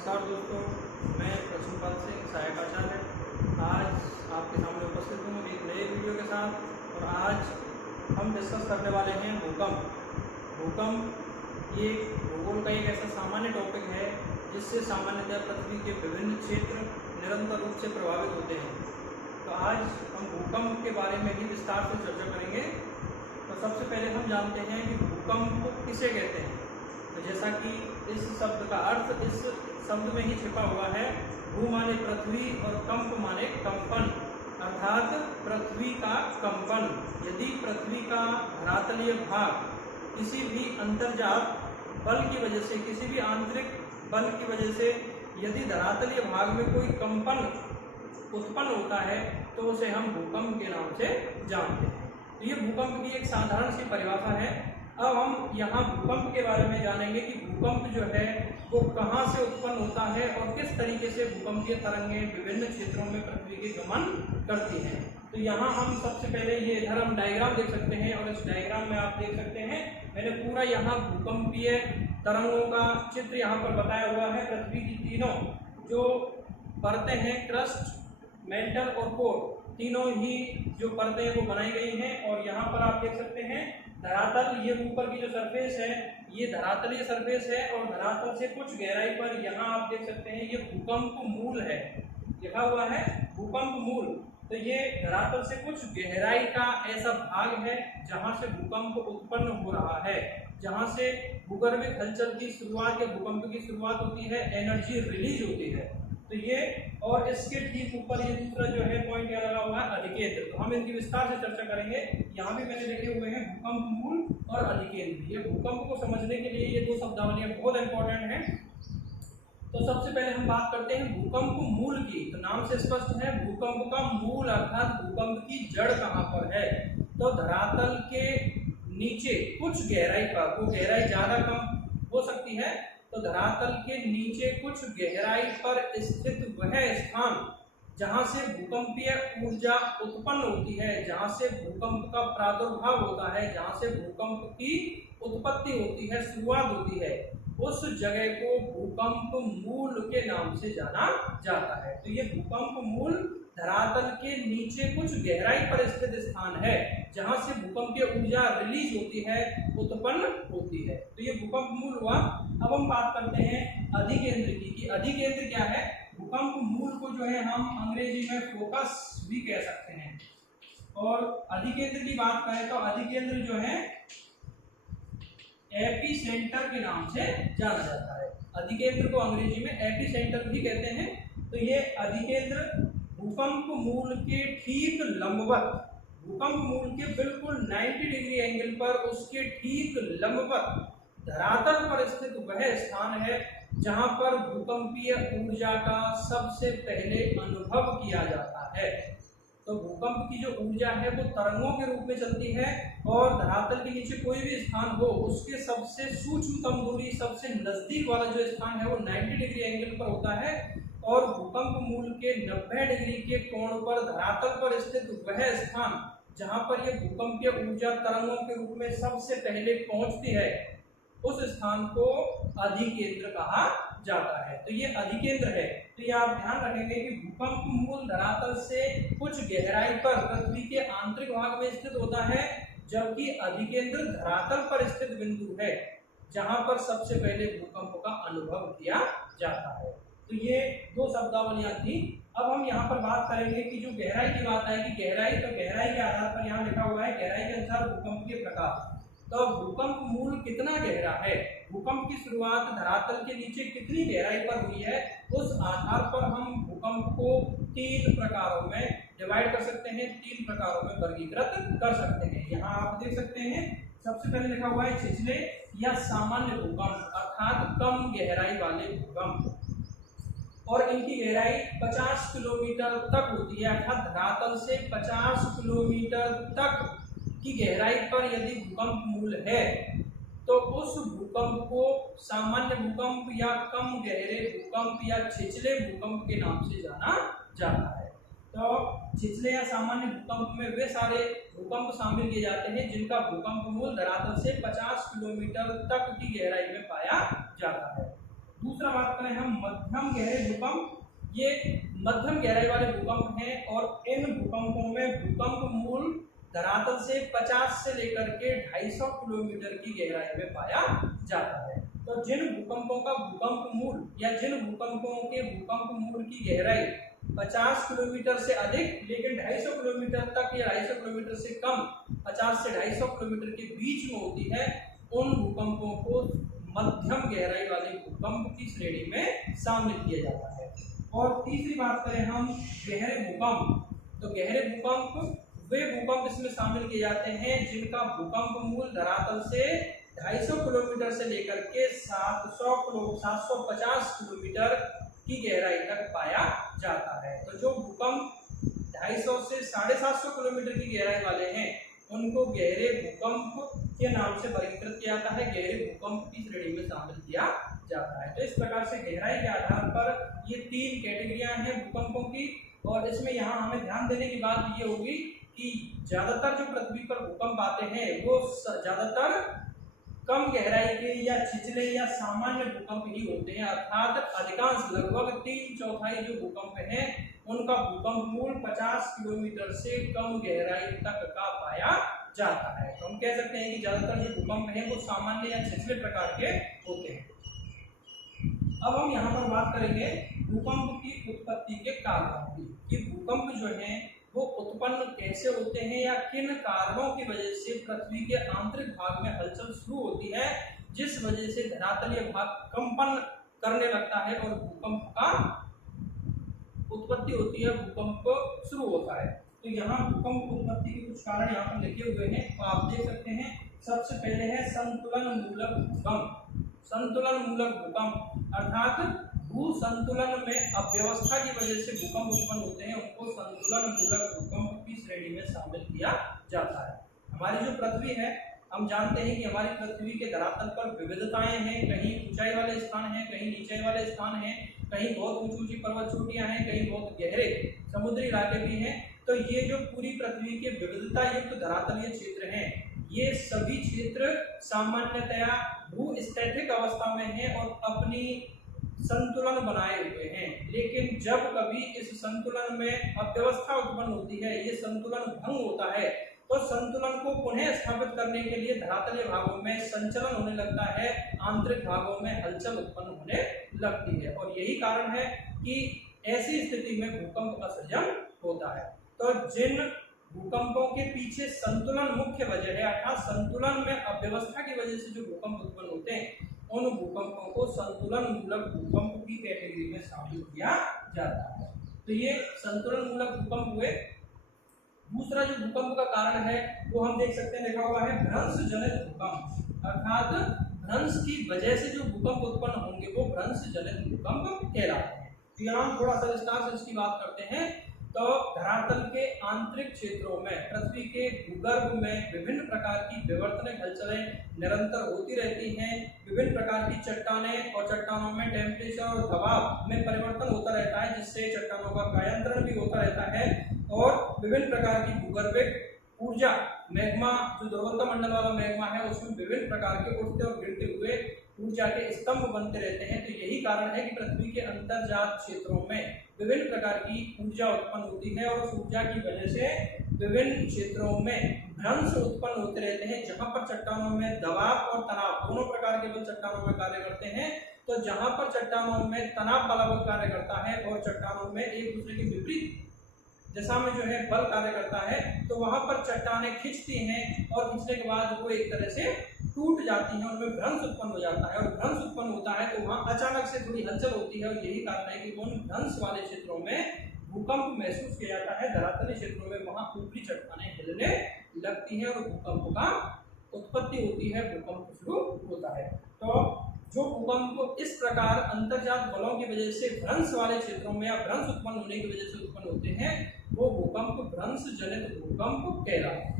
नमस्कार दोस्तों, मैं प्रसूनपाल सिंह सहायक आचार्य आज आपके सामने उपस्थित हूँ एक नए वीडियो के साथ। और आज हम डिस्कस करने वाले हैं भूकंप ये भूगोल का एक ऐसा सामान्य टॉपिक है जिससे सामान्यतः पृथ्वी के विभिन्न क्षेत्र निरंतर रूप से प्रभावित होते हैं। तो आज हम भूकंप के बारे में ही विस्तार से चर्चा करेंगे। तो सबसे पहले हम जानते हैं कि भूकंप किसे कहते हैं। तो जैसा कि इस शब्द का अर्थ इस शब्द में ही छिपा हुआ है, भू माने पृथ्वी और कंप माने कंपन, अर्थात पृथ्वी का कंपन। यदि पृथ्वी का धरातलीय भाग किसी भी अंतर्जात बल की वजह से, किसी भी आंतरिक बल की वजह से यदि धरातलीय भाग में कोई कंपन उत्पन्न होता है तो उसे हम भूकंप के नाम से जानते हैं। तो ये भूकंप की एक साधारण सी परिभाषा है। अब हम यहाँ भूकंप के बारे में जानेंगे कि भूकंप जो है वो कहाँ से उत्पन्न होता है और किस तरीके से भूकंपीय तरंगें विभिन्न क्षेत्रों में पृथ्वी के गमन करती हैं। तो यहाँ हम सबसे पहले ये इधर हम डायग्राम देख सकते हैं और इस डायग्राम में आप देख सकते हैं मैंने पूरा यहाँ भूकंपीय तरंगों का चित्र यहाँ पर बताया हुआ है। पृथ्वी की तीनों जो परतें हैं, क्रस्ट, मेंटल और कोर, तीनों ही जो परतें हैं वो बनाई गई हैं। और यहाँ पर आप देख सकते हैं धरातल, ये ऊपर की जो सरफेस है ये धरातलीय सरफेस है और धरातल से कुछ गहराई पर यहाँ आप देख सकते हैं ये भूकंप मूल है, लिखा हुआ है भूकंप मूल। तो ये धरातल से कुछ गहराई का ऐसा भाग है जहाँ से भूकंप उत्पन्न हो रहा है, जहाँ से भूगर्भिक हलचल की शुरुआत या भूकंप की शुरुआत होती है, एनर्जी रिलीज होती है। तो ये और इसके ठीक ऊपर ये दूसरा जो है पॉइंट क्या लगा हुआ है, अधिकेंद्र। तो हम इनकी विस्तार से चर्चा करेंगे। यहाँ भी मैंने लिखे हुए हैं भूकंप मूल और अधिकेंद्र। ये भूकंप को समझने के लिए ये दो शब्दावलियां बहुत इंपॉर्टेंट हैं। तो सबसे पहले हम बात करते हैं भूकंप मूल की। तो नाम से स्पष्ट है भूकंप का मूल अर्थात भूकंप की जड़ कहाँ पर है। तो धरातल के नीचे कुछ गहराई पर, वो गहराई ज्यादा कम हो सकती है, तो धरातल के नीचे कुछ गहराई पर स्थित वह स्थान जहां से भूकंपीय ऊर्जा उत्पन्न होती है, जहां से भूकंप का प्रादुर्भाव होता है, जहां से भूकंप की उत्पत्ति होती है, शुरुआत होती है, उस जगह को भूकंप मूल के नाम से जाना जाता है। तो ये भूकंप मूल धरातल के नीचे कुछ गहराई पर स्थित स्थान है जहां से भूकंपीय ऊर्जा रिलीज होती है, उत्पन्न होती है। तो ये भूकंप मूल हुआ। अब हम बात करते हैं अधिकेंद्र की कि अधिकेंद्र क्या है। भूकंप मूल को जो है हम अंग्रेजी में फोकस भी कह सकते हैं। और अधिकेंद्र की बात करें तो अधिकेंद्र जो है एपी सेंटर के नाम से जाना जाता है। अधिकेंद्र को अंग्रेजी में एपी सेंटर भी कहते हैं। तो ये अधिकेंद्र भूकंप मूल के ठीक लंबवत, भूकंप मूल के बिल्कुल 90 डिग्री एंगल पर उसके ठीक लंबवत धरातल पर स्थित वह स्थान है जहां पर भूकंपीय ऊर्जा का सबसे पहले अनुभव किया जाता है। तो भूकंप की जो ऊर्जा है वो तरंगों के रूप में चलती है और धरातल के नीचे कोई भी स्थान हो उसके सबसे सूक्ष्मतम दूरी, सबसे नजदीक वाला जो स्थान है वो 90 डिग्री एंगल पर होता है। और भूकंप मूल के 90 डिग्री के कोण पर धरातल पर स्थित वह स्थान जहां पर यह भूकंपीय ऊर्जा तरंगों के रूप में सबसे पहले पहुंचती है, उस स्थान को अधिकेंद्र कहा जाता है। तो ये अधिकेंद्र है। तो ये आप ध्यान रखेंगे कि भूकंप मूल धरातल से कुछ गहराई पर पृथ्वी के आंतरिक भाग में स्थित होता है, जबकि अधिकेंद्र धरातल पर स्थित बिंदु है जहां पर सबसे पहले भूकंप का अनुभव किया जाता है। तो ये दो शब्दावलियां थी। अब हम यहाँ पर बात करेंगे कि जो गहराई की बात है कि गहराई, तो गहराई के आधार पर यहाँ लिखा हुआ है गहराई के अनुसार भूकंप के प्रकार। तो भूकंप मूल कितना गहरा है, भूकंप की शुरुआत धरातल के नीचे कितनी गहराई पर हुई है, उस आधार पर हम भूकंप को 3 प्रकारों में डिवाइड कर सकते हैं, 3 प्रकारों में वर्गीकृत कर सकते हैं। यहाँ आप देख सकते हैं सबसे पहले लिखा हुआ है छिछले या सामान्य भूकंप, अर्थात कम गहराई वाले भूकंप। और इनकी गहराई 50 किलोमीटर तक होती है, अर्थात धरातल से 50 किलोमीटर तक की गहराई पर यदि भूकंप मूल है तो उस भूकंप को सामान्य भूकंप या कम गहरे भूकंप या छिछले भूकंप के नाम से जाना जाता है। तो छिछले या सामान्य भूकंप में वे सारे भूकंप शामिल किए जाते हैं जिनका भूकंप मूल धरातल से 50 किलोमीटर तक की गहराई में पाया जाता है। दूसरा बात करें हम मध्यम गहरे भूकंप, ये मध्यम गहराई वाले भूकंप हैं और इन भूकंपों में भूकंप मूल धरातल से 50 से लेकर के 250 किलोमीटर की गहराई में पाया जाता है। तो जिन भूकंपों का भूकंप मूल या जिन भूकंपों के भूकंप मूल की गहराई 50 किलोमीटर से अधिक लेकिन 250 किलोमीटर तक या 250 किलोमीटर से कम 50 से 250 किलोमीटर के बीच में होती है, उन भूकंपों को मध्यम गहराई वाले भूकंप की श्रेणी में शामिल किया जाता है। और तीसरी बात करें हम गहरे भूकंप, तो गहरे भूकंप वे भूकंप इसमें शामिल किए जाते हैं जिनका भूकंप मूल धरातल से 250 किलोमीटर से लेकर के 750 किलोमीटर की गहराई तक पाया जाता है। तो जो भूकंप 250 से 750 किलोमीटर की गहराई वाले हैं उनको गहरे भूकंप के नाम से वर्गीकृत किया जाता है, गहरे भूकंप की श्रेणी में शामिल किया जाता है। तो इस प्रकार से गहराई के आधार पर ये 3 कैटेगरियां हैं भूकंपों की। और इसमें यहाँ हमें ध्यान देने की बात ये होगी कि ज्यादातर जो पृथ्वी पर भूकंप आते हैं वो ज्यादातर कम गहराई के या छिछले या सामान्य भूकंप ही होते हैं, अर्थात अधिकांश लगभग 3/4 जो भूकंप हैं उनका भूकंप मूल 50 किलोमीटर से कम गहराई तक का पाया जाता है। तो हम कह सकते हैं कि ज्यादातर जो भूकंप हैं वो सामान्य या छिछले प्रकार के होते हैं। अब हम यहाँ पर बात करेंगे भूकंप की उत्पत्ति के कारणों की, कि भूकंप जो है वो उत्पन्न कैसे होते हैं या किन कारणों की वजह से पृथ्वी के आंतरिक भाग में हलचल शुरू होती है, जिस वजह से धरातलीय भाग कंपन करने लगता है और भूकंप का उत्पत्ति होती है, भूकंप शुरू होता है। तो यहाँ भूकंप उत्पत्ति के कुछ कारण यहाँ पर लिखे हुए हैं, तो आप देख सकते हैं। सबसे पहले है संतुलन मूलक भूकंप। संतुलन मूलक भूकंप अर्थात भू संतुलन में अव्यवस्था की वजह से भूकंप उत्पन्न होते हैं, उनको संतुलन मूलक भूकंप की श्रेणी में शामिल किया जाता है। हमारी जो पृथ्वी है, हम जानते हैं कि हमारी पृथ्वी के धरातल पर विविधताएं हैं, कहीं ऊंचाई वाले स्थान हैं, कहीं नीचाई वाले स्थान हैं, कहीं बहुत ऊंची ऊंची पर्वत चोटियां हैं, कहीं बहुत गहरे समुद्री इलाके भी हैं। तो ये जो पूरी पृथ्वी के विविधता युक्त धरातलीय क्षेत्र हैं, ये सभी क्षेत्र सामान्यतया भूस्थैतिक अवस्था में हैं और अपनी संतुलन बनाए हुए हैं। लेकिन जब कभी इस संतुलन में अव्यवस्था उत्पन्न होती है, ये संतुलन भंग होता है, तो संतुलन को पुनः स्थापित करने के लिए धरातलीय भागों में संचलन होने लगता है, आंतरिक भागों में हलचल उत्पन्न होने लगती है। और यही कारण है कि ऐसी स्थिति में भूकंप का सृजन होता है। तो जिन भूकंपों के पीछे संतुलन मुख्य वजह है, अर्थात संतुलन में अव्यवस्था की वजह से जो भूकंप उत्पन्न होते हैं, उन भूकंपों को संतुलन मूलक भूकंप की कैटेगरी में शामिल किया जाता है। तो ये संतुलन मूलक भूकंप हुए। दूसरा जो भूकंप का कारण है वो हम देख सकते हैं, लिखा हुआ है भ्रंश जनित भूकंप, अर्थात भ्रंश की वजह से जो भूकंप उत्पन्न होंगे वो भ्रंश जनित भूकंप कहलाते हैं। तो यहाँ थोड़ा सा विस्तार से इसकी बात करते हैं। तो धरातल के आंतरिक क्षेत्रों में, पृथ्वी के भूगर्भ में विभिन्न प्रकार की विवर्तनिक हलचलें निरंतर होती रहती हैं। विभिन्न प्रकार की चट्टानें और चट्टानों में टेम्परेचर और दबाव में परिवर्तन होता रहता है, जिससे चट्टानों का कायांतरण भी होता रहता है। और विभिन्न प्रकार की भूगर्भिक ऊर्जा, मैग्मा, जो ध्रुवता मंडल वाला मैग्मा है, उसमें विभिन्न प्रकार के उठते और गिरते हुए ऊर्जा के स्तंभ बनते रहते हैं। तो यही कारण है कि पृथ्वी के अंतर्जात क्षेत्रों में विभिन्न प्रकार की ऊर्जा उत्पन्न होती है और उस ऊर्जा की वजह से विभिन्न क्षेत्रों में भ्रंश उत्पन्न होते रहते हैं, जहां पर चट्टानों में दबाव और तनाव दोनों प्रकार के बल चट्टानों में कार्य करते हैं। तो जहां पर चट्टानों में तनाव वाला बल कार्य करता है और चट्टानों में एक दूसरे के विपरीत दिशा में जो है बल कार्य करता है, तो वहां पर चट्टानें खिंचती हैं और खिंचने के बाद वो एक तरह से टूट जाती हैं, उनमें भ्रंश उत्पन्न हो जाता है। और भ्रंश उत्पन्न होता है तो वहां अचानक से थोड़ी हलचल होती है और यही कारण है कि उन भ्रंश वाले क्षेत्रों में भूकंप महसूस किया जाता है। धरातलीय क्षेत्रों में वहां ऊपरी चट्टानें हिलने लगती हैं और भूकंप का उत्पत्ति होती है, भूकंप शुरू होता है। तो जो भूकंप इस प्रकार अंतर्जात बलों की वजह से भ्रंश वाले क्षेत्रों में या भ्रंश उत्पन्न होने की वजह से उत्पन्न होते हैं, वो भूकंप भ्रंश जनित भूकंप कहलाते हैं।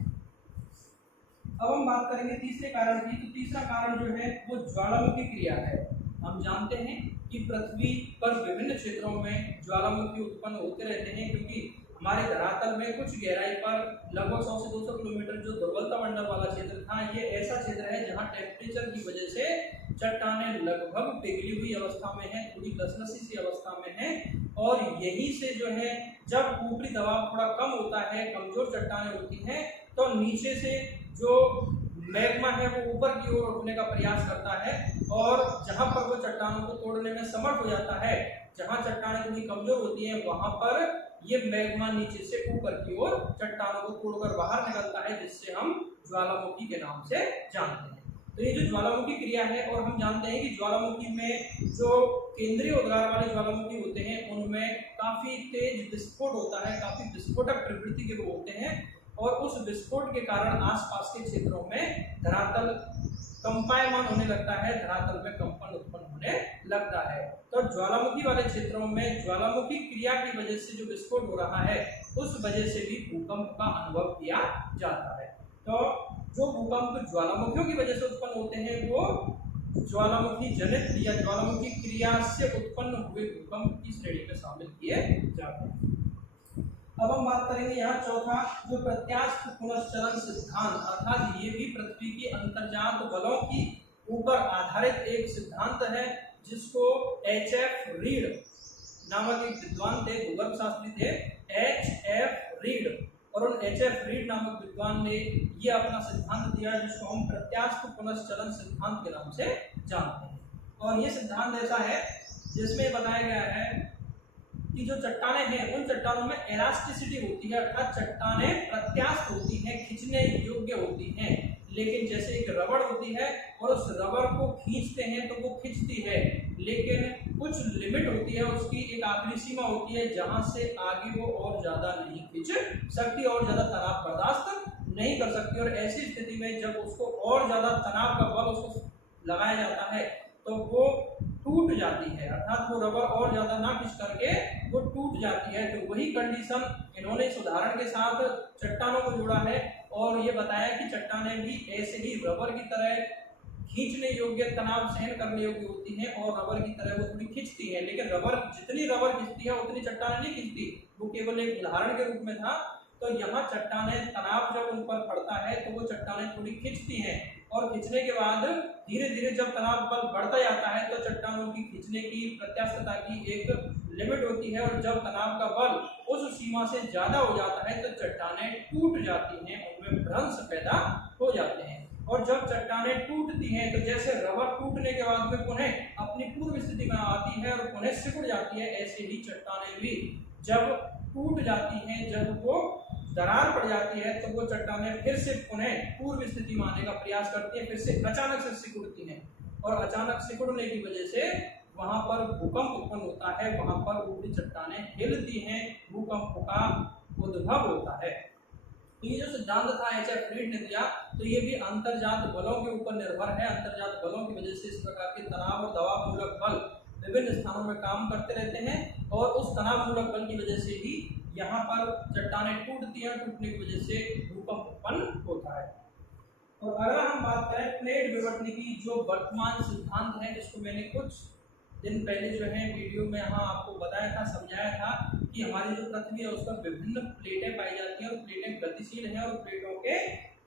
अब हम बात करेंगे तीसरे कारण की। तो तीसरा कारण जो है वो ज्वालामुखी क्रिया है। हम जानते हैं कि पृथ्वी पर विभिन्न क्षेत्रों में ज्वालामुखी उत्पन्न होते रहते हैं, क्योंकि हमारे धरातल में कुछ गहराई पर लगभग 100 से 200 किलोमीटर जो दुर्बलता मंडल वाला क्षेत्र था, ये ऐसा क्षेत्र है जहां टेम्परेचर की वजह से चट्टानें लगभग पिघली हुई अवस्था में है, थोड़ी लसलसी सी अवस्था में है, और यहीं से जो है जब ऊपरी दबाव थोड़ा कम होता है, कमजोर चट्टानें होती हैं, तो नीचे से जो मैग्मा है वो ऊपर की ओर उठने का प्रयास करता है, और जहां पर वो चट्टानों को तोड़ने में समर्थ हो जाता है, जहां चट्टानें थोड़ी कमजोर होती हैं, वहां पर ये मैग्मा नीचे से ऊपर की ओर चट्टानों को तोड़कर बाहर निकलता है, जिससे हम ज्वालामुखी के नाम से जानते हैं। तो ये जो ज्वालामुखी क्रिया है, और हम जानते हैं कि ज्वालामुखी में जो केंद्रीय उद्गार वाले ज्वालामुखी होते हैं उनमें काफी तेज विस्फोट होता है, काफी विस्फोटक प्रवृत्ति के वो होते हैं, और उस विस्फोट के कारण आसपास के क्षेत्रों में धरातल कंपायमान होने लगता है, धरातल में कंपन उत्पन्न होने लगता है। तो ज्वालामुखी वाले क्षेत्रों में ज्वालामुखी क्रिया की वजह से जो विस्फोट हो रहा है, उस वजह से भी भूकंप का अनुभव किया जाता है। तो जो भूकंप ज्वालामुखियों की वजह से उत्पन्न होते हैं वो ज्वालामुखी जनित या ज्वालामुखी क्रिया से उत्पन्न हुए भूकंप की श्रेणी में शामिल किए जाते हैं। अब हम बात करेंगे यहाँ चौथा, जो प्रत्यास्थ पुनश्चरण सिद्धांत, अर्थात ये भी पृथ्वी की अंतर्जात बलों की ऊपर आधारित एक सिद्धांत है, जिसको H.F. रीड नामक एक विद्वान थे, भूगर्भ शास्त्री थे, H.F. रीड, और उन H.F. रीड नामक विद्वान ने ये अपना सिद्धांत दिया, जिसको हम प्रत्यास्थ पुनश्चरण सिद्धांत के नाम से जानते हैं। और ये सिद्धांत ऐसा है जिसमें बताया गया है कि जो चट्टानें हैं उन चट्टानों में इलास्टिसिटी होती है, अर्थात चट्टानें प्रत्यास्थ होती हैं, खींचने योग्य होती हैं, लेकिन जैसे एक रबड़ होती है और उस रबड़ को खींचते हैं तो वो खींचती है, लेकिन कुछ लिमिट होती है, उसकी एक आखिरी सीमा होती है जहां से आगे वो और ज्यादा नहीं खींच सकती, और ज्यादा तनाव बर्दाश्त नहीं कर सकती। और ऐसी स्थिति में जब उसको और ज्यादा तनाव का बल उसको लगाया जाता है तो वो टूट जाती है, अर्थात वो रबर और ज्यादा ना खींच करके वो टूट जाती है। तो वही कंडीशन इन्होंने इस उदाहरण के साथ चट्टानों को जोड़ा है, और ये बताया कि चट्टानें भी ऐसे ही रबर की तरह खींचने योग्य, तनाव सहन करने योग्य होती हैं, और रबर की तरह वो थोड़ी खींचती है, लेकिन रबर जितनी रबर खींचती है उतनी चट्टानें नहीं खींचती। वो केवल एक उदाहरण के रूप में था। तो यहाँ चट्टानें, तनाव जब उन पर पड़ता है तो वो चट्टानें थोड़ी खींचती हैं, और खींचने के बाद धीरे धीरे जब तनाव बल बढ़ता जाता है तो चट्टानों की खींचने की, प्रत्यास्थता की एक लिमिट होती है, और जब तनाव का बल उस सीमा से ज्यादा हो जाता है तो चट्टानें टूट जाती हैं, उनमें भ्रंश पैदा हो जाते हैं। और जब चट्टानें टूटती हैं तो जैसे रबर टूटने के बाद में पुनः अपनी पूर्व स्थिति में आती है और पुनः सिकुड़ जाती है, ऐसे ही चट्टानें भी जब टूट जाती हैं, जब वो दरार पड़ जाती है, तो वो चट्टानें फिर से पुनः पूर्व स्थिति में आने का प्रयास करती हैं, फिर से अचानक से सिकुड़ती हैं, और अचानक सिकुड़ने की वजह से वहां पर भूकंप उत्पन्न होता है, वहां पर ऊपरी चट्टानें हिलती हैं, भूकंप का उद्भव होता है। तो ये जो सिद्धांत था H.F. रीड ने दिया, तो ये भी अंतर्जात बलों के ऊपर निर्भर है। अंतर्जात बलों की वजह से इस प्रकार के तनाव और दबाव मूलक बल विभिन्न स्थानों में काम करते रहते हैं, और उस तनाव मूलक बल की वजह से ही यहाँ पर चट्टानें टूटती हैं, टूटने की वजह से भूकंप उत्पन्न होता है। और अगर हम बात करें प्लेट विवर्तन की, जो वर्तमान सिद्धांत है, जिसको मैंने कुछ दिन पहले जो है वीडियो में यहाँ आपको बताया था, समझाया था कि हमारी जो पृथ्वी है उस पर विभिन्न प्लेटें पाई जाती हैं, और प्लेटें गतिशील हैं, और प्लेटों के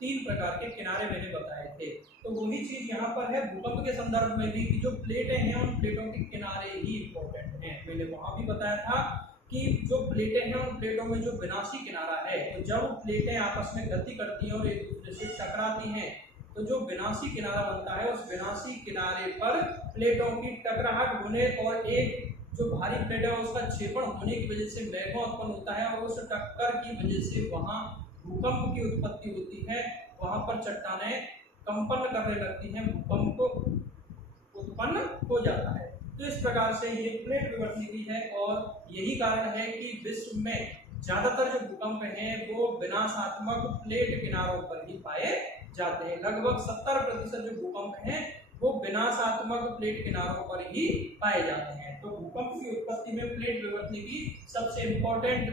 3 प्रकार के किनारे मैंने बताए थे। तो वही चीज यहाँ पर है भूकंप के संदर्भ में भी, कि जो प्लेटें हैं उन प्लेटों के किनारे ही इंपॉर्टेंट हैं। मैंने वहां भी बताया था कि जो प्लेटें हैं उन प्लेटों में जो विनाशी किनारा है, तो जब प्लेटें आपस में गति करती हैं और एक दूसरे से टकराती हैं, तो जो विनाशी किनारा बनता है, उस विनाशी किनारे पर प्लेटों की टकराहट होने और एक जो भारी प्लेट है उसका क्षेपण होने की वजह से मैग्मा उत्पन्न होता है, और उस टक्कर की वजह से वहां भूकंप की उत्पत्ति होती है, वहां पर चट्टानें कंपन करने लगती हैं, भूकंप उत्पन्न हो जाता है। तो इस प्रकार से ये प्लेट विवर्तनिकी है, और यही कारण है कि विश्व में ज्यादातर जो भूकंप हैं वो विनाशात्मक प्लेट किनारों पर ही पाए जाते हैं। लगभग 70% जो भूकंप हैं वो विनाशात्मक प्लेट किनारों पर ही पाए जाते हैं। तो भूकंप की उत्पत्ति में प्लेट विवर्तनिकी सबसे इम्पोर्टेंट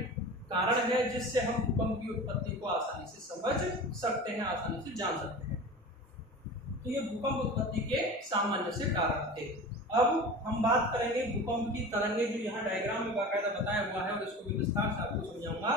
कारण है, जिससे हम भूकंप की उत्पत्ति को आसानी से समझ सकते हैं, आसानी से जान सकते हैं। तो ये भूकंप उत्पत्ति के सामान्य से कारण थे। अब हम बात करेंगे भूकंप की तरंगे, जो यहाँ डायग्राम में बाकायदा बताया हुआ है, और इसको भी विस्तार से आपको समझाऊंगा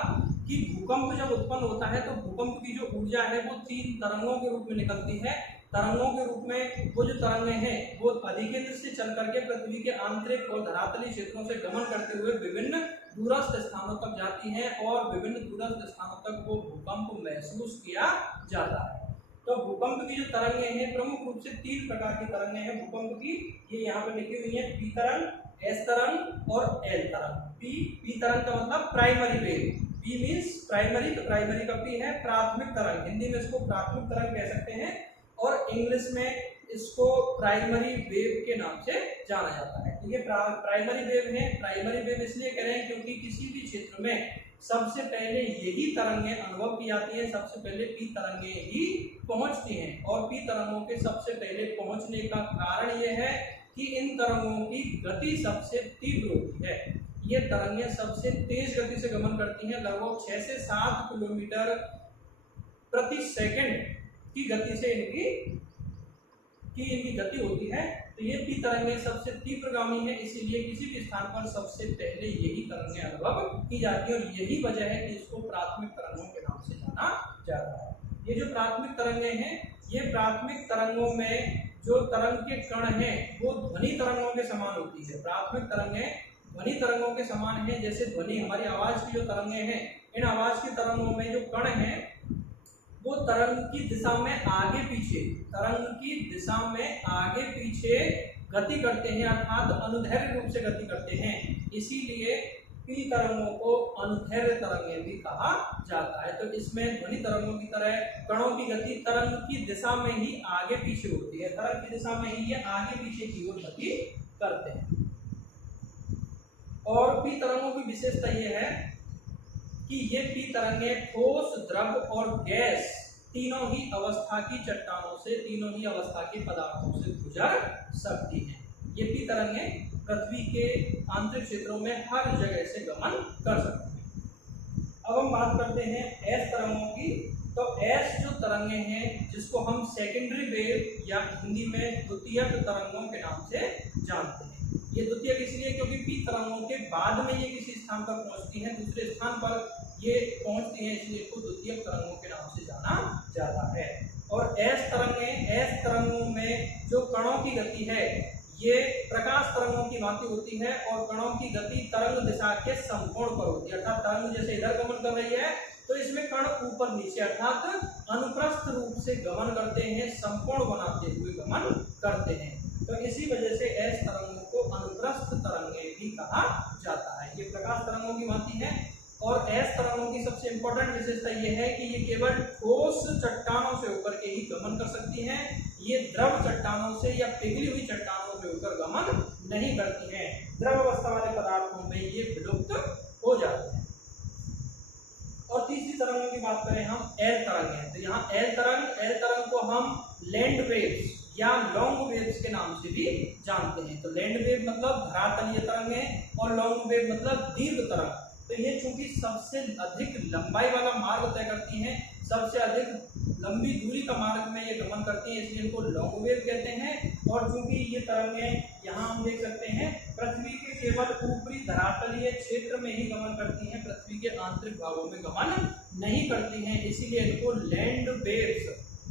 कि भूकंप जब उत्पन्न होता है तो भूकंप की जो ऊर्जा है वो 3 तरंगों के रूप में निकलती है। तरंगों के रूप में वो जो तरंगें हैं वो अधिकेंद्र से चल करके पृथ्वी के आंतरिक और धरातलीय क्षेत्रों से गमन करते हुए विभिन्न दूरस्थ स्थानों तक जाती हैं और विभिन्न दूरस्थ स्थानों तक वो भूकंप महसूस किया जाता है। तो भूकंप की जो तरंगें हैं प्रमुख रूप से 3 प्रकार की तरंगें हैं भूकंप की, ये यहाँ पर लिखी हुई है, पी तरंग, एस तरंग और एल तरंग। पी तरंग का मतलब primary wave, P means primary, तो प्राइमरी का पी है प्राथमिक तरंग, हिंदी में इसको प्राथमिक तरंग कह सकते हैं और इंग्लिश में इसको प्राइमरी वेव के नाम से जाना जाता है। ये प्राइमरी वेव है। प्राइमरी वेव इसलिए कह रहे हैं क्योंकि किसी भी क्षेत्र में सबसे पहले यही तरंगें अनुभव की जाती हैं, सबसे पहले पी तरंगें ही पहुंचती हैं और पी तरंगों के सबसे पहले पहुंचने का कारण यह है कि इन तरंगों की गति सबसे तीव्र होती है। ये तरंगें सबसे तेज गति से गमन करती हैं, लगभग 6 से 7 किलोमीटर प्रति सेकंड की गति से इनकी गति होती है। तो ये पी तरंगें सबसे तीव्रगामी है, इसीलिए किसी भी स्थान पर सबसे पहले यही तरंगें अनुभव की जाती है और यही वजह है कि इसको प्राथमिक तरंगों के नाम से जाना जाता है। ये जो प्राथमिक तरंगें हैं, ये प्राथमिक तरंगों में जो तरंग के कण हैं वो ध्वनि तरंगों के समान होती है। प्राथमिक तरंगें ध्वनि तरंगों के समान है, जैसे ध्वनि हमारी आवाज की जो तरंगें हैं, इन आवाज की तरंगों में जो कण हैं वो तरंग की दिशा में आगे पीछे गति करते हैं, अर्थात अनुदैर्घ्य रूप से गति करते हैं। इसीलिए पी तरंगों को अनुदैर्घ्य तरंगें भी कहा जाता है। तो इसमें ध्वनि तरंगों की तरह कणों की गति तरंग की दिशा में ही आगे पीछे होती है, तरंग की दिशा में ही ये आगे पीछे की ओर गति करते हैं। और पी तरंगों की विशेषता यह है कि ये पी तरंगें ठोस, द्रव और गैस तीनों ही अवस्था की चट्टानों से, तीनों ही अवस्था के पदार्थों से गुजर सकती हैं। ये पी तरंगें पृथ्वी के आंतरिक क्षेत्रों में हर जगह से गमन कर सकती हैं। अब हम बात करते हैं एस तरंगों की। तो एस जो तरंगें हैं जिसको हम सेकेंडरी वेव या हिंदी में द्वितीयक तरंगों के नाम से जानते हैं। ये द्वितीयक इसलिए क्योंकि पी तरंगों के बाद में ये किसी स्थान पर पहुंचती हैं, दूसरे स्थान पर ये पहुंचती हैं, इसलिए इसको द्वितीयक तरंगों के नाम से जाना जाता है। और एस तरंगों में जो कणों की गति है ये प्रकाश तरंगों की भांति होती है और कणों की गति तरंग दिशा के समकोण पर होती है, अर्थात तरंग जैसे इधर गमन कर रही है तो इसमें कण ऊपर नीचे अर्थात अनुप्रस्थ रूप से गमन करते हैं, समकोण बनाते हुए गमन करते हैं। तो इसी वजह से एस तरंगों को अनुप्रस्थ तरंगें भी कहा जाता है। ये प्रकाश तरंगों की भांति है। और एस तरंगों की सबसे इंपॉर्टेंट विशेषता यह है कि ये केवल ठोस चट्टानों से होकर के ही गमन कर सकती हैं, ये द्रव चट्टानों से या पिघली हुई चट्टानों से होकर गमन नहीं करती हैं। द्रव अवस्था वाले पदार्थों में ये विलुप्त हो जाते हैं। और तीसरी तरंगों की बात करें हम, एल तरंग है। तो यहाँ एल तरंग को हम लैंड वेव्स या लॉन्ग वेव्स के नाम से भी जानते हैं। तो लैंड वेव मतलब धरातलीय तरंग है और लॉन्ग वेव मतलब दीर्घ तरंग। तो ये चूंकि सबसे अधिक लंबाई वाला मार्ग तय करती हैं, सबसे अधिक लंबी दूरी का मार्ग में ये गमन करती हैं, इसलिए इनको लॉन्ग वेव कहते हैं। और चूंकि ये तरंगें यहाँ हम देख सकते हैं पृथ्वी के केवल ऊपरी धरातलीय क्षेत्र में ही गमन करती हैं, पृथ्वी के आंतरिक भागों में गमन नहीं करती हैं, इसीलिए इनको लैंड वेव्स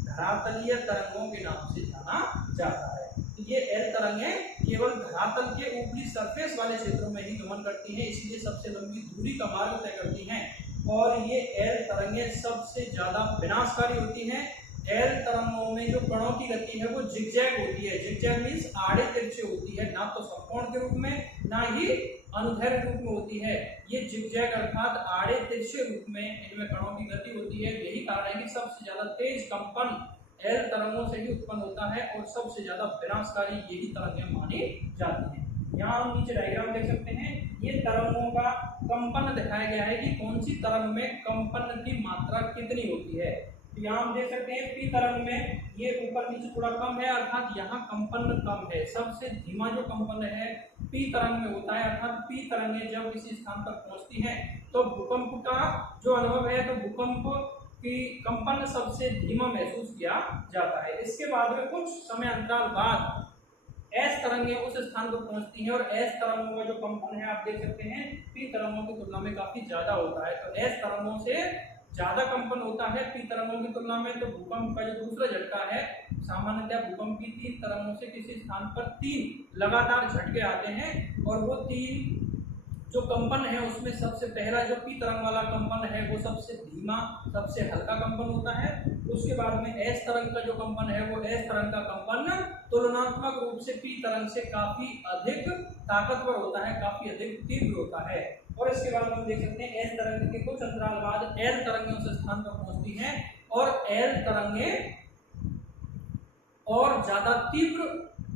धरातलीय तरंगों के नाम से जाना जाता है। तो ये एल तरंगें केवल धरातल के ऊपरी सरफेस वाले क्षेत्रों में ही गमन करती हैं, इसलिए सबसे लंबी दूरी का मार्ग तय करती हैं। और ये एल तरंगें सबसे ज्यादा विनाशकारी होती हैं। एल तरंगों में जो कणों की गति है वो जिगजैग होती है। जिगजैग मीन्स आड़े तिरछे होती है, ना तो समकोण के रूप में ना ही अनुदैर्घ्य रूप में होती है। ये जिगजैग अर्थात आड़े तिरछे रूप में इनमें कणों की गति होती है। यही कारण है कि सबसे ज्यादा तेज कंपन एल तरंगों से ही उत्पन्न होता है और सबसे ज्यादा विनाशकारी यही तरंगें मानी जाती हैं। यहाँ हम नीचे डायग्राम देख सकते हैं, ये तरंगों का कंपन दिखाया गया है कि कौन सी तरंग में कंपन की मात्रा कितनी होती है। तो यहाँ हम देख सकते हैं पी तरंग में ये ऊपर नीचे थोड़ा कम है, अर्थात यहाँ कंपन कम है। सबसे धीमा जो कंपन है पी तरंग में होता है, अर्थात पी तरंगें जब किसी स्थान पर पहुंचती हैं तो भूकंप का जो अनुभव है, तो भूकंप की कंपन सबसे धीमा महसूस किया जाता है। इसके बाद में कुछ समय अंतराल बाद एस तरंगें उस स्थान पर पहुंचती हैं और एस तरंगों का जो कंपन है आप देख सकते हैं पी तरंगों की तुलना में काफी ज्यादा होता है। तो एस तरंगों से ज्यादा कंपन होता है पी तरंगों की तुलना में। तो भूकंप का जो दूसरा झटका है सामान्यतः भूकंप की 3 तरंगों से किसी स्थान पर 3 लगातार झटके आते हैं और वो 3 जो कंपन है उसमें सबसे पहला जो पी तरंग वाला कंपन है वो सबसे धीमा, सबसे हल्का कंपन होता है। उसके बाद में एस तरंग का जो कंपन है वो एस तरंग का कंपन तुलनात्मक रूप से पी तरंग से काफी अधिक ताकतवर होता है, काफी अधिक तीव्र होता है। और इसके बाद हम देख सकते हैं एस तरंग के कुछ अंतराल बाद एल तरंगें उस स्थान पर पहुंचती हैं और एल तरंगें और ज्यादा तीव्र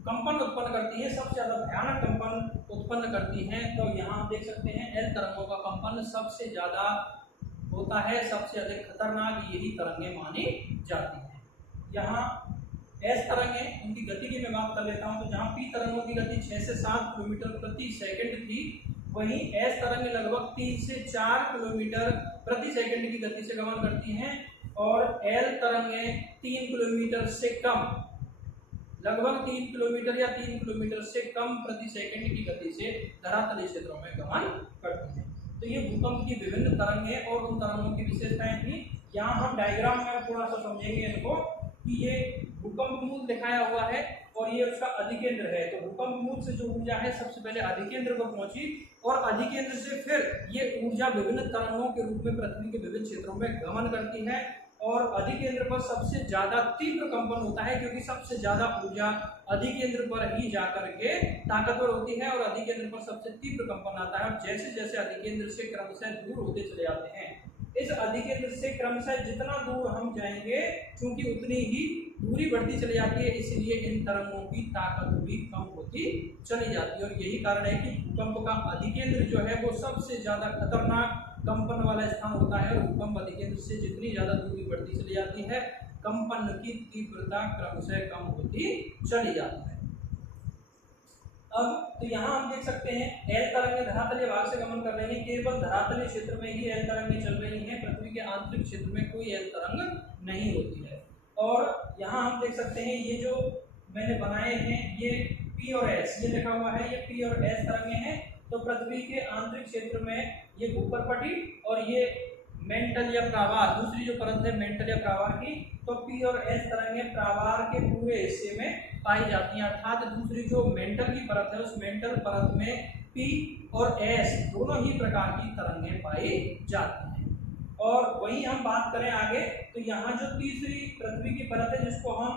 कंपन उत्पन्न करती है, सबसे ज्यादा भयानक कंपन उत्पन्न करती हैं। तो यहाँ आप देख सकते हैं एल तरंगों का कंपन सबसे ज्यादा होता है, सबसे अधिक खतरनाक यही तरंगें मानी जाती हैं। यहाँ एस तरंगें उनकी गति की मैं बात कर लेता हूँ, तो जहाँ पी तरंगों की गति 6 से 7 किलोमीटर प्रति सेकंड थी, वहीं एस तरंगें लगभग 3 से 4 किलोमीटर प्रति सेकंड की गति से गमन करती हैं और एल तरंगें 3 किलोमीटर से कम, लगभग 3 किलोमीटर या 3 किलोमीटर से कम प्रति सेकंड की गति से धरातलीय क्षेत्रों में गमन करती हैं। तो ये भूकंप की विभिन्न तरंगें और उन तरंगों की विशेषताएं थी। यहाँ हम डायग्राम में थोड़ा सा समझेंगे इनको कि ये भूकंप मूल दिखाया हुआ है और ये उसका अधिकेंद्र है। तो भूकंप मूल से जो ऊर्जा है सबसे पहले अधिकेंद्र पर पहुंची और अधिकेंद्र से फिर ये ऊर्जा विभिन्न तरंगों के रूप में पृथ्वी के विभिन्न क्षेत्रों में गमन करती है और अधिकेंद्र पर सबसे ज्यादा तीव्र कंपन होता है क्योंकि सबसे ज्यादा ऊर्जा अधिकेंद्र पर ही जाकर के ताकतवर होती है और अधिकेंद्र पर सबसे तीव्र कंपन आता है। और जैसे जैसे अधिकेंद्र से क्रमशः दूर होते चले जाते हैं, इस अधिकेंद्र से क्रमशः जितना दूर हम जाएंगे क्योंकि उतनी ही दूरी बढ़ती चली जाती है, इसलिए इन तरंगों की ताकत भी कम होती चली जाती है। और यही कारण है कि भूकंप का अधिकेंद्र जो है वो सबसे ज्यादा खतरनाक कंपन वाला स्थान होता है और भूकंप अधिकेंद्र से जितनी ज्यादा दूरी बढ़ती चली जाती है, कंपन की तीव्रता क्रमशः कम होती चली जाती है। अब तो यहाँ हम देख सकते हैं एल तरंगें धरातलीय भाग से गमन कर रही हैं, केवल धरातलीय क्षेत्र में ही एल तरंगें चल रही हैं, पृथ्वी के आंतरिक क्षेत्र में कोई एल तरंग नहीं होती है। और यहाँ हम देख सकते हैं ये जो मैंने बनाए हैं ये पी और एस, ये लिखा हुआ है, ये पी और एस तरंगें हैं। तो पृथ्वी के आंतरिक क्षेत्र में ये भूपर्पटी और ये मेंटल या प्रावार, दूसरी जो परत है मेंटल या प्रावार की, तो पी और एस तरंगें प्रावार के पूरे हिस्से में पाई जाती हैं। अर्थात दूसरी जो मेंटल की परत है उस मेंटल परत में पी और एस दोनों ही प्रकार की तरंगें पाई जाती हैं। और वहीं हम बात करें आगे तो यहाँ जो तीसरी पृथ्वी की परत है जिसको हम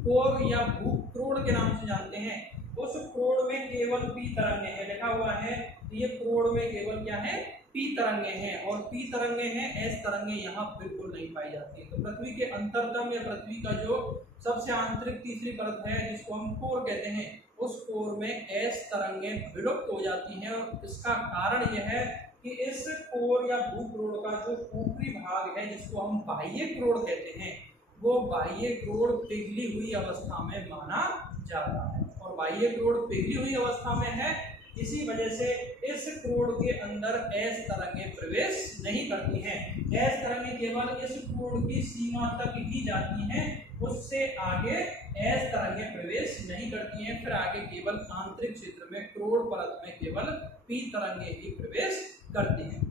कोर या भूक्रोड़ के नाम से जानते हैं, उस क्रोड़ में केवल पी तरंगें हैं, लिखा हुआ है ये क्रोड़ में केवल क्या है, पी तरंगें हैं। और पी तरंगें हैं, एस तरंगें यहाँ बिल्कुल नहीं पाई जाती है। तो पृथ्वी के अंतरतम या पृथ्वी का जो सबसे आंतरिक तीसरी परत है जिसको हम कोर कहते हैं, उस कोर में एस तरंगें विलुप्त हो जाती हैं। और इसका कारण यह है कि इस कोर या भूक्रोड़ का जो ऊपरी भाग है जिसको हम बाह्य क्रोड़ कहते हैं, वो बाह्य क्रोड़ पिघली हुई अवस्था में माना जाता है। और बाह्य क्रोड़ पिघली हुई अवस्था में है, इसी वजह से इस क्रोड़ के अंदर एस तरंगें प्रवेश नहीं करती हैं। एस तरंगें केवल इस क्रोड़ की सीमा तक ही जाती हैं, उससे आगे एस तरंगें प्रवेश नहीं करती हैं। फिर आगे केवल आंतरिक क्षेत्र में क्रोड़ परत में केवल पी तरंगें ही प्रवेश करती हैं।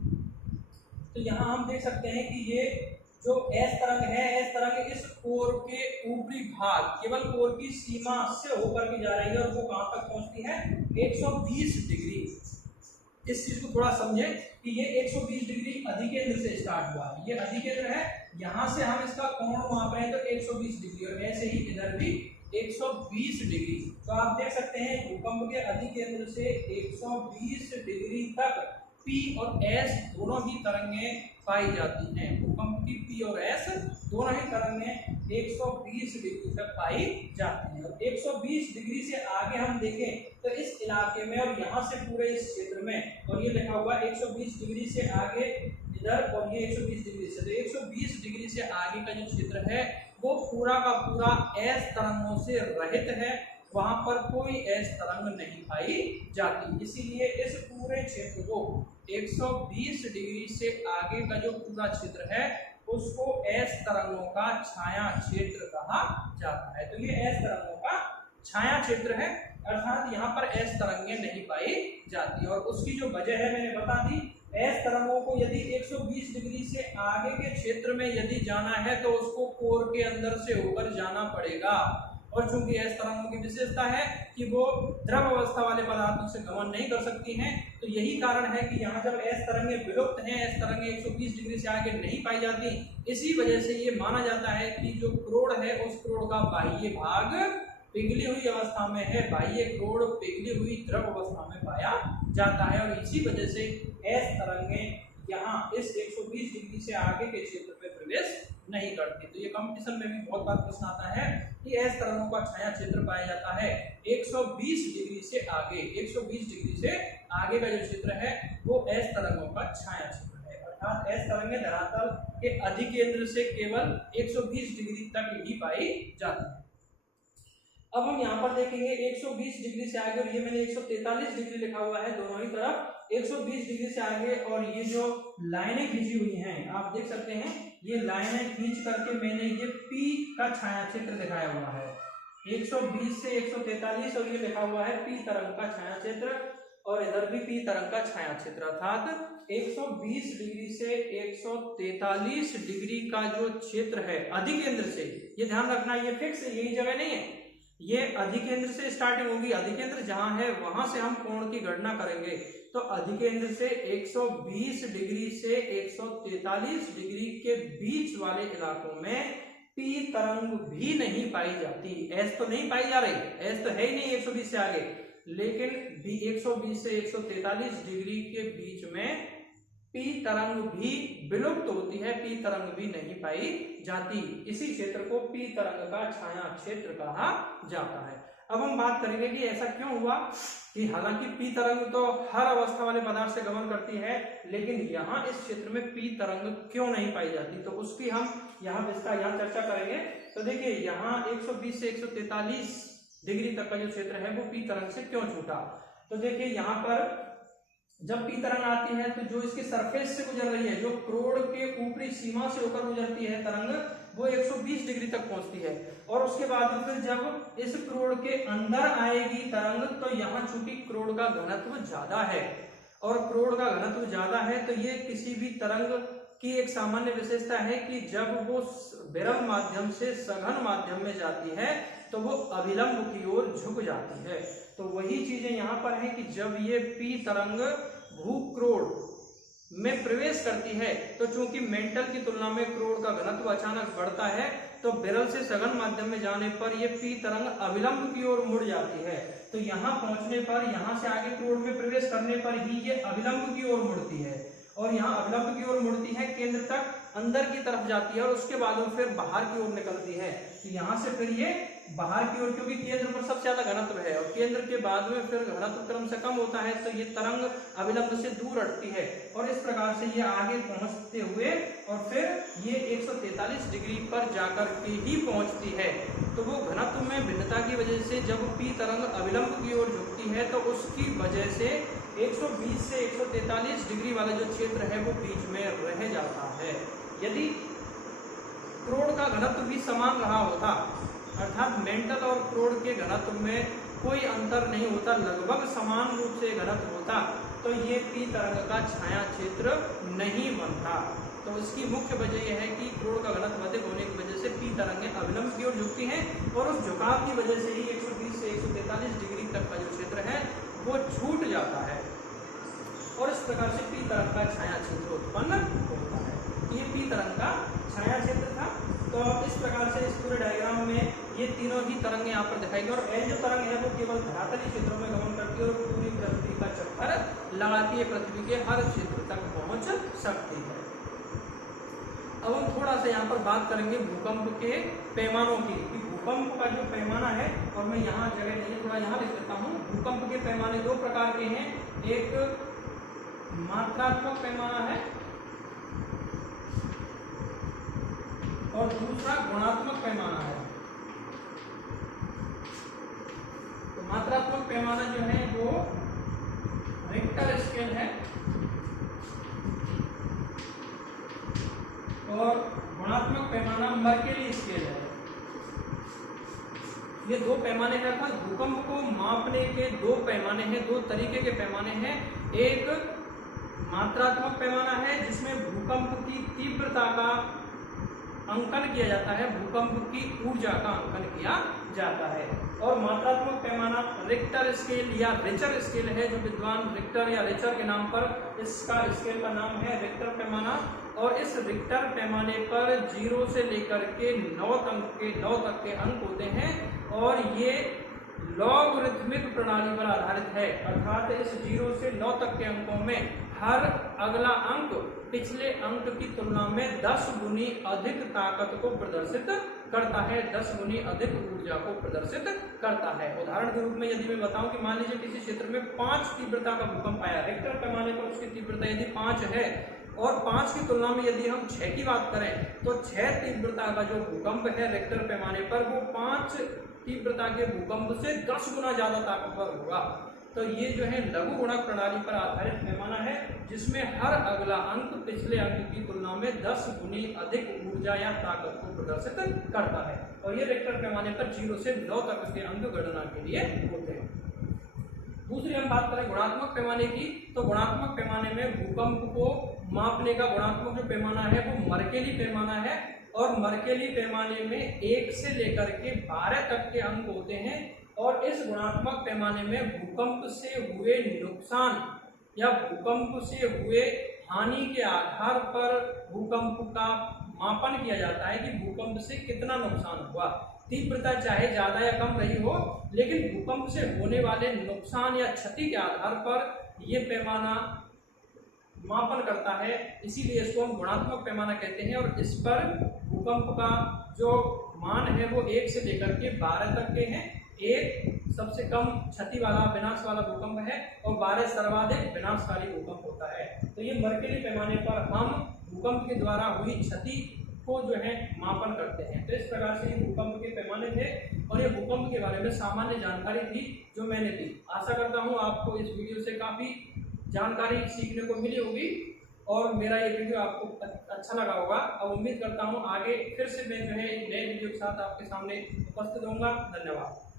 तो यहाँ हम देख सकते हैं कि ये जो एस तरंग है, एस तरंग इस कोर के ऊपरी भाग केवल कोर की सीमा से होकर के जा रही है और वो कहां तक पहुंचती है, 120 डिग्री। इस चीज को थोड़ा समझें कि ये 120 डिग्री अधिकेंद्र से स्टार्ट हुआ है, ये अधिकेंद्र है, यहां से हम इसका कोण माप रहे हैं तो 120 डिग्री और ऐसे ही इधर भी 120 डिग्री। तो आप देख सकते हैं भूकंप के अधिकेंद्र से 120 डिग्री तक पी और एस दोनों ही तरंगें पाई जाती हैं। भूकंप की पी और एस दोनों ही तरंगें 120 डिग्री तक पाई जाती हैं। और 120 डिग्री से आगे हम देखें तो इस इलाके में और यहाँ से पूरे इस क्षेत्र में, और ये लिखा हुआ 120 डिग्री से आगे इधर और ये 120 डिग्री से, तो 120 डिग्री से आगे का जो क्षेत्र है वो पूरा का पूरा एस तरंगों से रहित है, वहां पर कोई एस तरंग नहीं पाई जाती। इसीलिए इस पूरे क्षेत्र को 120 डिग्री से आगे का जो पूरा क्षेत्र है उसको एस तरंगों का छाया क्षेत्र कहा जाता है। तो ये एस तरंगों का छाया क्षेत्र है, अर्थात यहाँ पर एस तरंगें नहीं पाई जाती। और उसकी जो वजह है मैंने बता दी, एस तरंगों को यदि 120 डिग्री से आगे के क्षेत्र में यदि जाना है तो उसको कोर के अंदर से होकर जाना पड़ेगा। और चूंकि एस तरंगों की विशेषता है कि वो द्रव अवस्था वाले पदार्थों से गमन नहीं कर सकती हैं, तो यही कारण है कि यहाँ जब एस तरंगे विलुप्त हैं, एस तरंगे 120 डिग्री से आगे नहीं पाई जाती, इसी वजह से ये माना जाता है कि जो क्रोड़ है उस क्रोड़ का बाह्य भाग पिघली हुई अवस्था में है, बाह्य क्रोड़ पिघली हुई द्रव अवस्था में पाया जाता है। और इसी वजह से एस तरंगे यहाँ इस 120 डिग्री से आगे के क्षेत्र में प्रवेश नहीं करती। तो ये कंपटीशन में भी बहुत बार प्रश्न आता है कि एस तरंगों का छाया क्षेत्र पाया जाता है 120 डिग्री से आगे। 120 डिग्री से आगे का जो क्षेत्र है वो एस तरंगों का छाया क्षेत्र है, अर्थात एस तरंगे धरातल के अधिकेंद्र से केवल 120 डिग्री तक ही पाई जाती है। अब हम यहाँ पर देखेंगे 120 डिग्री से आगे, और ये मैंने 143 डिग्री लिखा हुआ है दोनों ही तरफ, 120 डिग्री से आगे। और ये जो लाइनें खींची हुई हैं आप देख सकते हैं, ये लाइनें खींच करके मैंने ये P का छाया क्षेत्र दिखाया हुआ है 120 से 143, और ये लिखा हुआ है P तरंग का छाया क्षेत्र, और इधर भी P तरंग का छाया क्षेत्र, अर्थात 120 डिग्री से 143 डिग्री का जो क्षेत्र है अधिकेंद्र से, ये ध्यान रखना ये फिक्स यही जगह नहीं है, ये अधिकेंद्र से स्टार्टिंग होगी, अधिकेंद्र जहां है वहां से हम कोण की गणना करेंगे। तो अधिकेंद्र से 120 डिग्री से 143 डिग्री के बीच वाले इलाकों में P तरंग भी नहीं पाई जाती। एस तो नहीं पाई जा रही, एस तो है ही नहीं 120 से आगे, लेकिन 120 से 143 डिग्री के बीच में P तरंग भी विलुप्त होती है, P तरंग भी नहीं पाई जाती। इसी क्षेत्र को P तरंग का छाया क्षेत्र कहा जाता है। अब हम बात करेंगे कि ऐसा क्यों हुआ कि हालांकि P तरंग तो हर अवस्था वाले पदार्थ से गमन करती है, लेकिन यहाँ इस क्षेत्र में P तरंग क्यों नहीं पाई जाती, तो उसकी हम यहाँ चर्चा करेंगे। तो देखिए यहाँ 120 से 143 डिग्री तक का जो क्षेत्र है वो P तरंग से क्यों छूटा। तो देखिए यहाँ पर जब P तरंग आती है तो जो इसके सरफेस से गुजर रही है, जो क्रोड़ के ऊपरी सीमा से होकर गुजरती है तरंग, वो 120 डिग्री तक पहुंचती है। और उसके बाद फिर जब इस क्रोड़ के अंदर आएगी तरंग, तो यहाँ चूंकि क्रोड़ का घनत्व ज्यादा है, और क्रोड़ का घनत्व ज्यादा है तो ये किसी भी तरंग की एक सामान्य विशेषता है कि जब वो विरल माध्यम से सघन माध्यम में जाती है तो वो अभिलंब की ओर झुक जाती है। तो वही चीजें यहाँ पर है कि जब ये P तरंग भूक्रोड़ में प्रवेश करती है तो चूंकि मेंटल की तुलना में क्रोड़ का घनत्व अचानक बढ़ता है, तो विरल से सघन माध्यम में जाने पर ये P तरंग अभिलंब की ओर मुड़ जाती है। तो यहाँ पहुंचने पर, यहाँ से आगे क्रोड़ में प्रवेश करने पर ही ये अभिलंब की ओर मुड़ती है, और यहाँ अभिलंब की ओर मुड़ती है, केंद्र तक अंदर की तरफ जाती है, और उसके बाद वो फिर बाहर की ओर निकलती है। तो यहाँ से फिर ये बाहर की ओर, क्योंकि केंद्र पर सबसे ज्यादा घनत्व है और केंद्र के बाद में फिर घनत्व क्रम से कम होता है, तो ये तरंग अभिलंब से दूर हटती है, और इस प्रकार से ये आगे पहुंचते हुए और फिर ये 143 डिग्री पर जाकर के ही पहुंचती है। तो वो घनत्व में भिन्नता की वजह से जब P तरंग अभिलंब की ओर झुकती है तो उसकी वजह से 120 से 143 डिग्री वाला जो क्षेत्र है वो बीच में रह जाता है। यदि क्रोड़ का घनत्व भी समान रहा होता, अर्थात मेंटल और क्रोड़ के घनत्व में कोई अंतर नहीं होता, लगभग समान रूप से घनत्व होता, तो ये P तरंग का छाया क्षेत्र नहीं बनता। तो इसकी मुख्य वजह यह है कि क्रोड़ का घनत्व अधिक होने की वजह से P तरंगें अभिलंब की ओर झुकती हैं, और उस झुकाव की वजह से ही 120 से 143 डिग्री तक का जो क्षेत्र है वो छूट जाता है, और इस प्रकार से P तरंग का छाया क्षेत्र उत्पन्न होता है। ये P तरंग का छाया क्षेत्र था। तो इस प्रकार से इस पूरे डायग्राम में ये तीनों ही तरंग यहाँ पर दिखाई गई, और L जो तरंग है वो केवल धरातली क्षेत्रों में गमन करती है और पूरी पृथ्वी का चक्कर लगाती है, पृथ्वी के हर क्षेत्र तक पहुंच सकती है। अब हम थोड़ा सा यहाँ पर बात करेंगे भूकंप के पैमानों की, कि भूकंप का जो पैमाना है, और मैं यहाँ जगह नहीं थोड़ा यहाँ लिख देता हूँ। भूकंप के पैमाने दो प्रकार के हैं, एक मात्रात्मक पैमाना है और दूसरा गुणात्मक पैमाना है। तो मात्रात्मक पैमाना जो है वो रिक्टर स्केल है, और गुणात्मक पैमाना मर्केली स्केल है। ये दो पैमाने हैं, अर्थात भूकंप को मापने के दो पैमाने हैं, दो तरीके के पैमाने हैं। एक मात्रात्मक पैमाना है जिसमें भूकंप की तीव्रता का अंकन किया जाता है, भूकंप की ऊर्जा का अंकन किया जाता है। और मात्रात्मक पैमाना रिक्टर स्केल या रिचर स्केल है, जो विद्वान रिक्टर या रिचर के नाम पर इसका स्केल का नाम है रिक्टर पैमाना। और इस रिक्टर पैमाने पर 0 से लेकर के 9 तक के अंक होते हैं और ये लॉगरिथमिक प्रणाली पर आधारित है, अर्थात इस 0 से 9 तक के अंकों में हर अगला अंक पिछले अंक की तुलना में 10 गुनी अधिक ताकत को प्रदर्शित करता है, 10 गुनी अधिक ऊर्जा को प्रदर्शित करता है। उदाहरण के रूप में यदि मैं बताऊं कि मान लीजिए किसी क्षेत्र में 5 तीव्रता का भूकंप आया, रिक्टर पैमाने पर उसकी तीव्रता यदि 5 है और 5 की तुलना में यदि हम 6 की बात करें तो 6 तीव्रता का जो भूकंप है रिक्टर पैमाने पर वो 5 तीव्रता के भूकंप से 10 गुना ज्यादा ताकतवर होगा। तो ये जो है लघु गुणक प्रणाली पर आधारित पैमाना है जिसमें हर अगला अंक पिछले अंक की तुलना में 10 गुनी अधिक ऊर्जा या ताकत को प्रदर्शित करता है। और ये रिक्टर पैमाने पर 0 से 9 तक के अंक गणना के लिए होते हैं। दूसरी हम बात करें गुणात्मक पैमाने की, तो गुणात्मक पैमाने में भूकंप को मापने का गुणात्मक जो पैमाना है वो मर्केली पैमाना है। और मर्केली पैमाने में 1 से लेकर के 12 तक के अंक होते हैं। और इस गुणात्मक पैमाने में भूकंप से हुए नुकसान या भूकंप से हुए हानि के आधार पर भूकंप का मापन किया जाता है कि भूकंप से कितना नुकसान हुआ। तीव्रता चाहे ज्यादा या कम रही हो, लेकिन भूकंप से होने वाले नुकसान या क्षति के आधार पर यह पैमाना मापन करता है, इसीलिए इसको हम गुणात्मक पैमाना कहते हैं। और इस पर भूकंप का जो मान है वो 1 से लेकर के 12 तक के हैं। 1 सबसे कम क्षति वाला विनाश वाला भूकंप है और 12 सर्वाधिक विनाशकारी भूकंप होता है। तो ये मर्केली पैमाने पर हम भूकंप के द्वारा हुई क्षति को जो है मापन करते हैं। तो इस प्रकार से ये भूकंप के पैमाने थे और ये भूकंप के बारे में सामान्य जानकारी थी जो मैंने दी। आशा करता हूँ आपको इस वीडियो से काफ़ी जानकारी सीखने को मिली होगी और मेरा ये वीडियो आपको अच्छा लगा होगा। और उम्मीद करता हूँ आगे फिर से मैं जो है एक नए वीडियो के साथ आपके सामने उपस्थित होऊंगा। धन्यवाद।